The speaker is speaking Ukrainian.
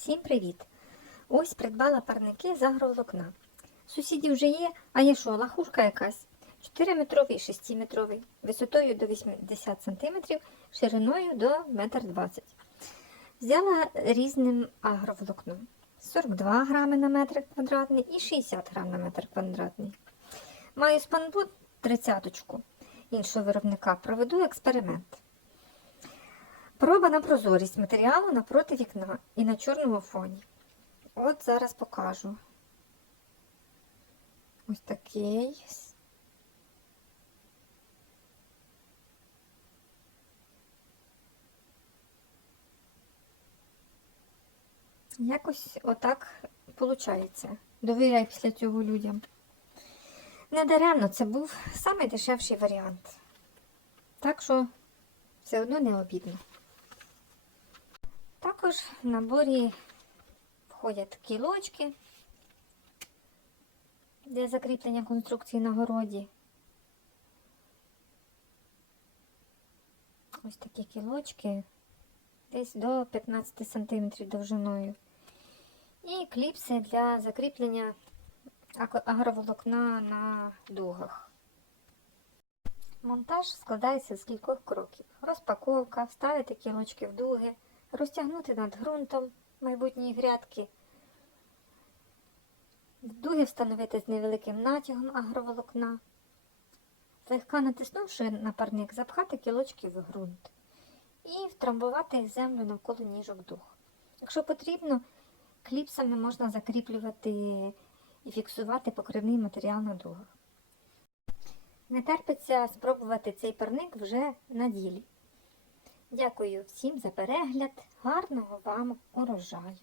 Всім привіт! Ось придбала парники з агроволокна. Сусідів вже є, а є що, лахушка якась. 4-метровий, 6-метровий, висотою до 80 см, шириною до 1,20 м. Взяла різним агроволокном. 42 грами на метр квадратний і 60 грам на метр квадратний. Маю спанбут 30 іншого виробника. Проведу експеримент. Проба на прозорість матеріалу напроти вікна і на чорному фоні. От зараз покажу. Ось такий. Якось отак виходить. Довіряй після цього людям. Недаремно це був самий дешевший варіант. Так що все одно не обідно. Також в наборі входять кілочки для закріплення конструкції на городі. Ось такі кілочки, десь до 15 см довжиною. І кліпси для закріплення агроволокна на дугах. Монтаж складається з кількох кроків. Розпаковка, вставити кілочки в дуги, розтягнути над ґрунтом майбутньої грядки, дуги встановити з невеликим натягом агроволокна, злегка натиснувши на парник, запхати кілочки в ґрунт і втрамбувати землю навколо ніжок дуг. Якщо потрібно, кліпсами можна закріплювати і фіксувати покривний матеріал на дугах. Не терпиться спробувати цей парник вже на ділі. Дякую всім за перегляд. Гарного вам урожаю!